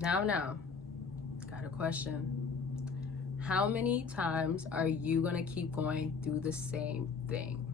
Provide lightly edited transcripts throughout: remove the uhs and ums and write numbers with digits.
Now, got a question. How many times are you gonna keep going through the same thing?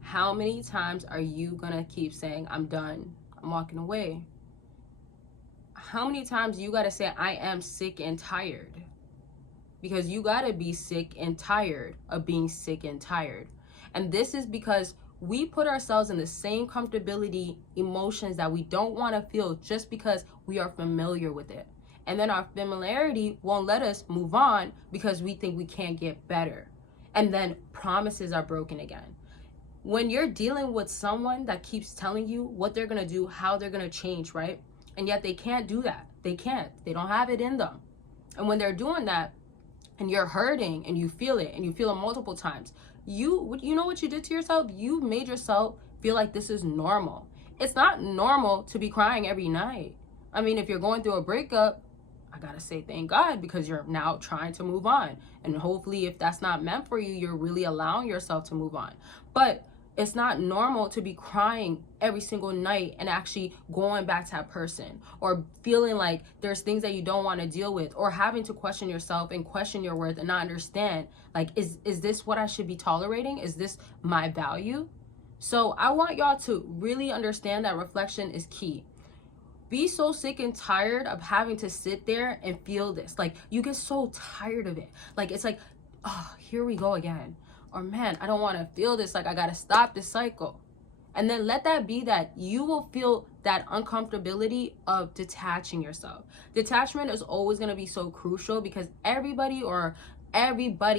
How many times are you gonna keep saying, I'm done, I'm walking away? How many times you gotta say, I am sick and tired? Because you gotta be sick and tired of being sick and tired. And this is because we put ourselves in the same comfortability emotions that we don't want to feel just because we are familiar with it. And then our familiarity won't let us move on because we think we can't get better. And then promises are broken again. When you're dealing with someone that keeps telling you what they're going to do, how they're going to change, right? And yet they can't do that. They can't. They don't have it in them. And when they're doing that, and you're hurting and you feel it and you feel it multiple times, you know what you did to yourself? You made yourself feel like this is normal. It's not normal to be crying every night. I mean, if you're going through a breakup, I gotta say thank God, because you're now trying to move on. And hopefully if that's not meant for you, you're really allowing yourself to move on. But it's not normal to be crying every single night and actually going back to that person, or feeling like there's things that you don't want to deal with, or having to question yourself and question your worth and not understand, like, is this what I should be tolerating? Is this my value? So I want y'all to really understand that reflection is key. Be so sick and tired of having to sit there and feel this. Like, you get so tired of it. Like, it's like, oh, here we go again. Or, man, I don't want to feel this. Like, I got to stop this cycle. And then let that be that you will feel that uncomfortability of detaching yourself. Detachment is always going to be so crucial, because everybody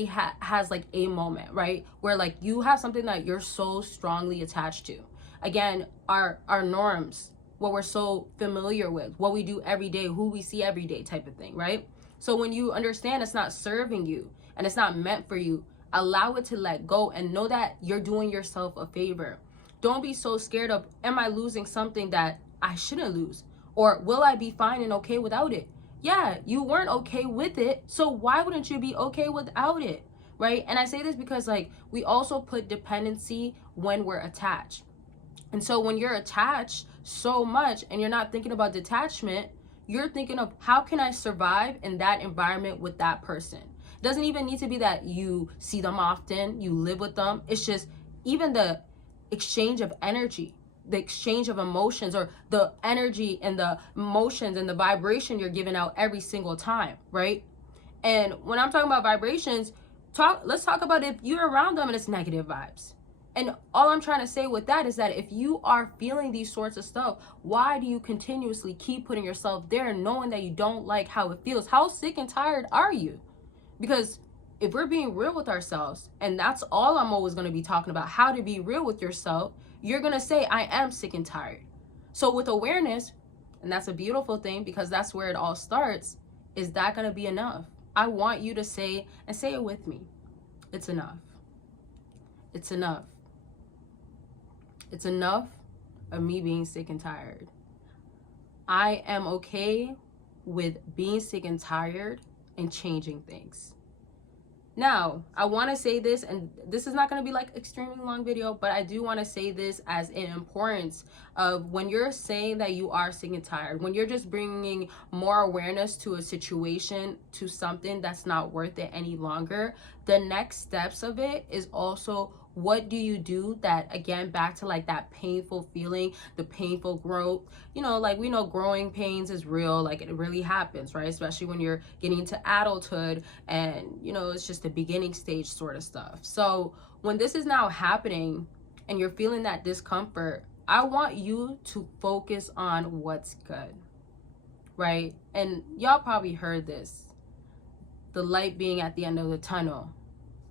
has like a moment, right? Where like you have something that you're so strongly attached to. Again, our norms, what we're so familiar with, what we do every day, who we see every day type of thing, right? So when you understand it's not serving you and it's not meant for you, allow it to let go and know that you're doing yourself a favor. Don't be so scared of, am I losing something that I shouldn't lose? Or will I be fine and okay without it? Yeah, you weren't okay with it, so why wouldn't you be okay without it, right? And I say this because like we also put dependency when we're attached. And so when you're attached so much and you're not thinking about detachment, you're thinking of, how can I survive in that environment with that person? It doesn't even need to be that you see them often, you live with them. It's just even the exchange of energy, the exchange of emotions, or the energy and the emotions and the vibration you're giving out every single time, right? And when I'm talking about vibrations, let's talk about if you're around them and it's negative vibes. And all I'm trying to say with that is that if you are feeling these sorts of stuff, why do you continuously keep putting yourself there knowing that you don't like how it feels? How sick and tired are you? Because if we're being real with ourselves, and that's all I'm always going to be talking about, how to be real with yourself, you're going to say, I am sick and tired. So with awareness, and that's a beautiful thing because that's where it all starts, is that going to be enough? I want you to say, and say it with me, it's enough. It's enough. It's enough of me being sick and tired. I am okay with being sick and tired and changing things. Now, I want to say this, and this is not going to be like extremely long video, but I do want to say this as an importance of when you're saying that you are sick and tired, when you're just bringing more awareness to a situation, to something that's not worth it any longer, the next steps of it is also, what do you do that, again, back to like that painful feeling, the painful growth, you know, like we know growing pains is real, like it really happens, right? Especially when you're getting into adulthood and, you know, it's just the beginning stage sort of stuff. So when this is now happening and you're feeling that discomfort, I want you to focus on what's good, right? And y'all probably heard this, the light being at the end of the tunnel.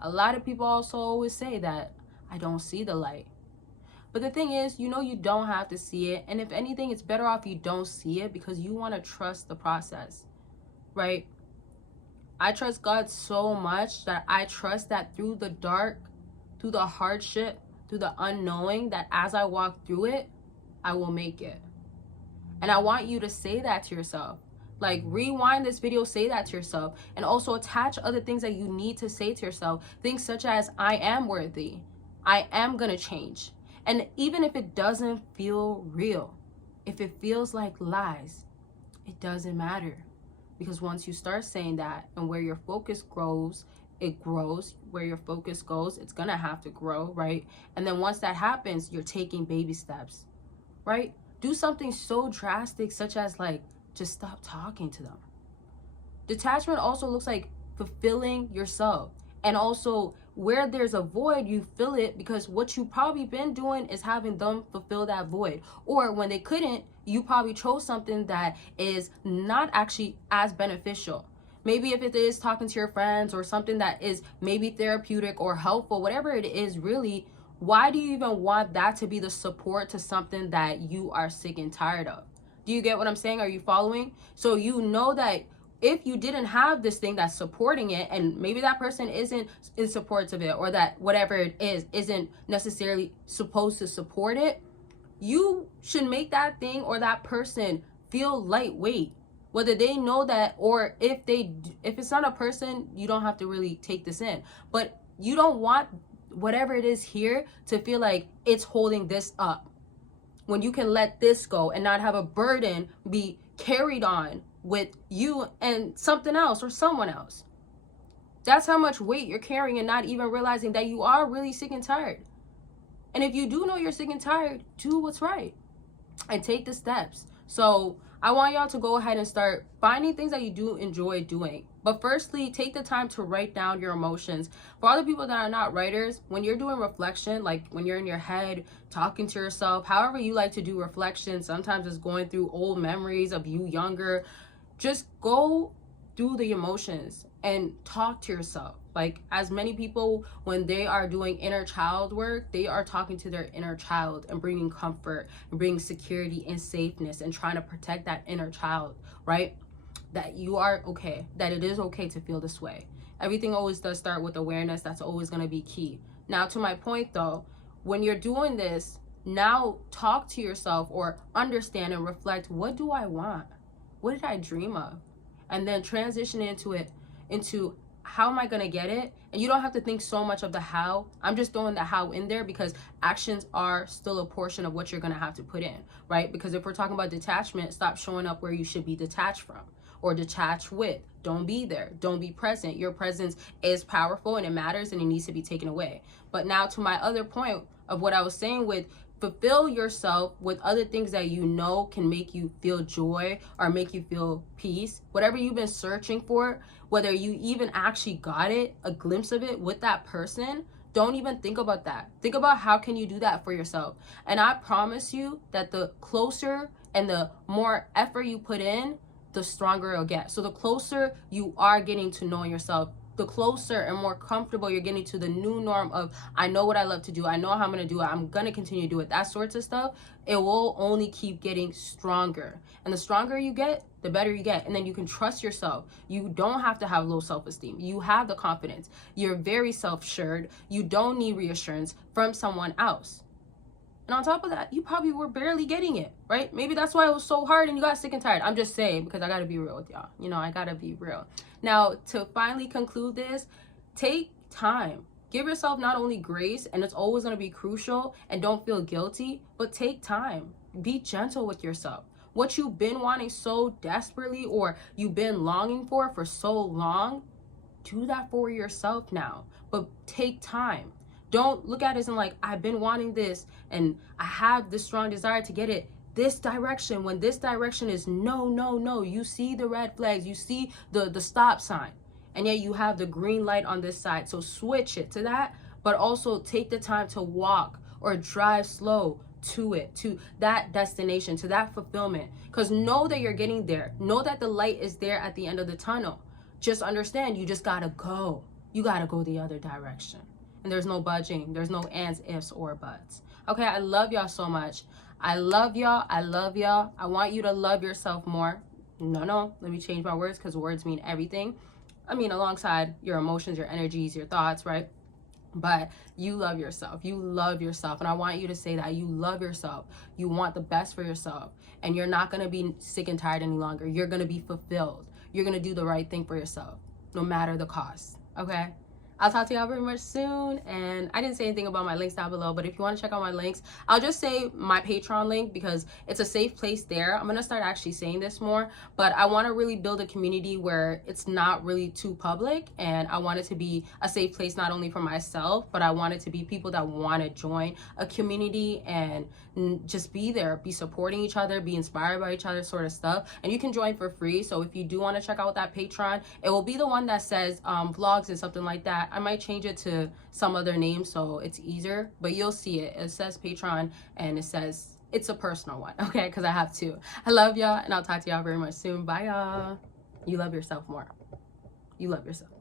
A lot of people also always say that, I don't see the light. But the thing is, you know, you don't have to see it. And if anything, it's better off you don't see it, because you want to trust the process, right? I trust God so much that I trust that through the dark, through the hardship, through the unknowing, that as I walk through it, I will make it. And I want you to say that to yourself. Like, rewind this video, say that to yourself, and also attach other things that you need to say to yourself. Things such as, I am worthy. I am going to change. And even if it doesn't feel real, if it feels like lies, It doesn't matter. Because once you start saying that, and where your focus grows, it grows. Where your focus goes, it's gonna have to grow, right? And then once that happens, you're taking baby steps, right? Do something so drastic, such as like, just stop talking to them. Detachment also looks like fulfilling yourself. And also, where there's a void, you fill it, because what you probably been doing is having them fulfill that void. Or when they couldn't, you probably chose something that is not actually as beneficial. Maybe if it is talking to your friends, or something that is maybe therapeutic or helpful, whatever it is, really, why do you even want that to be the support to something that you are sick and tired of? Do you get what I'm saying? Are you following? So you know that if you didn't have this thing that's supporting it, and maybe that person isn't in support of it, or that whatever it is isn't necessarily supposed to support it, you should make that thing or that person feel lightweight, whether they know that, or if it's not a person, you don't have to really take this in, but you don't want whatever it is here to feel like it's holding this up, when you can let this go and not have a burden be carried on with you and something else or someone else. That's how much weight you're carrying, and not even realizing that you are really sick and tired. And if you do know you're sick and tired, do what's right and take the steps. So I want y'all to go ahead and start finding things that you do enjoy doing. But firstly, take the time to write down your emotions. For all the people that are not writers, when you're doing reflection, like when you're in your head talking to yourself, however you like to do reflection, sometimes it's going through old memories of you younger. Just go through the emotions and talk to yourself. Like, as many people, when they are doing inner child work, they are talking to their inner child and bringing comfort and bringing security and safeness and trying to protect that inner child, right? That you are okay, that it is okay to feel this way. Everything always does start with awareness. That's always going to be key. Now, to my point though, when you're doing this, now talk to yourself or understand and reflect, what do I want? What did I dream of? And then transition into how am I going to get it? And you don't have to think so much of the how. I'm just throwing the how in there because actions are still a portion of what you're going to have to put in, right? Because if we're talking about detachment, stop showing up where you should be detached from or detached with. Don't be there. Don't be present. Your presence is powerful and it matters, and it needs to be taken away. But now to my other point of what I was saying with fulfill yourself with other things that you know can make you feel joy or make you feel peace. Whatever you've been searching for, whether you even actually got it, a glimpse of it with that person, don't even think about that. Think about how can you do that for yourself. And I promise you that the closer and the more effort you put in, the stronger it'll get. So the closer you are getting to know yourself, the closer and more comfortable you're getting to the new norm of, I know what I love to do, I know how I'm going to do it, I'm going to continue to do it, that sorts of stuff, it will only keep getting stronger. And the stronger you get, the better you get. And then you can trust yourself. You don't have to have low self-esteem. You have the confidence. You're very self-assured. You don't need reassurance from someone else. And on top of that, you probably were barely getting it, right? Maybe that's why it was so hard and you got sick and tired. I'm just saying, because I got to be real with y'all. You know, I got to be real. Now, to finally conclude this, take time. Give yourself not only grace, and it's always going to be crucial, and don't feel guilty, but take time. Be gentle with yourself. What you've been wanting so desperately, or you've been longing for so long, do that for yourself now. But take time. Don't look at it as in like, I've been wanting this and I have this strong desire to get it this direction, when this direction is no, no, no. You see the red flags, you see the stop sign, and yet you have the green light on this side. So switch it to that, but also take the time to walk or drive slow to it, to that destination, to that fulfillment. Because know that you're getting there. Know that the light is there at the end of the tunnel. Just understand, you just gotta go. You gotta go the other direction. And there's no budging. There's no ands, ifs, or buts. Okay, I love y'all so much. I love y'all. I love y'all. I want you to love yourself more. No, let me change my words, because words mean everything. I mean, alongside your emotions, your energies, your thoughts, right? But you love yourself. You love yourself. And I want you to say that you love yourself. You want the best for yourself. And you're not going to be sick and tired any longer. You're going to be fulfilled. You're going to do the right thing for yourself, no matter the cost. Okay? I'll talk to y'all very much soon. And I didn't say anything about my links down below, but if you want to check out my links, I'll just say my Patreon link because it's a safe place there. I'm going to start actually saying this more, but I want to really build a community where it's not really too public, and I want it to be a safe place not only for myself, but I want it to be people that want to join a community and just be there, be supporting each other, be inspired by each other, sort of stuff. And you can join for free. So if you do want to check out that Patreon, it will be the one that says vlogs and something like that. I might change it to some other name so it's easier, but you'll see it. It says Patreon and it says it's a personal one, okay? Because I have two. I love y'all, and I'll talk to y'all very much soon. Bye, y'all. You love yourself more. You love yourself.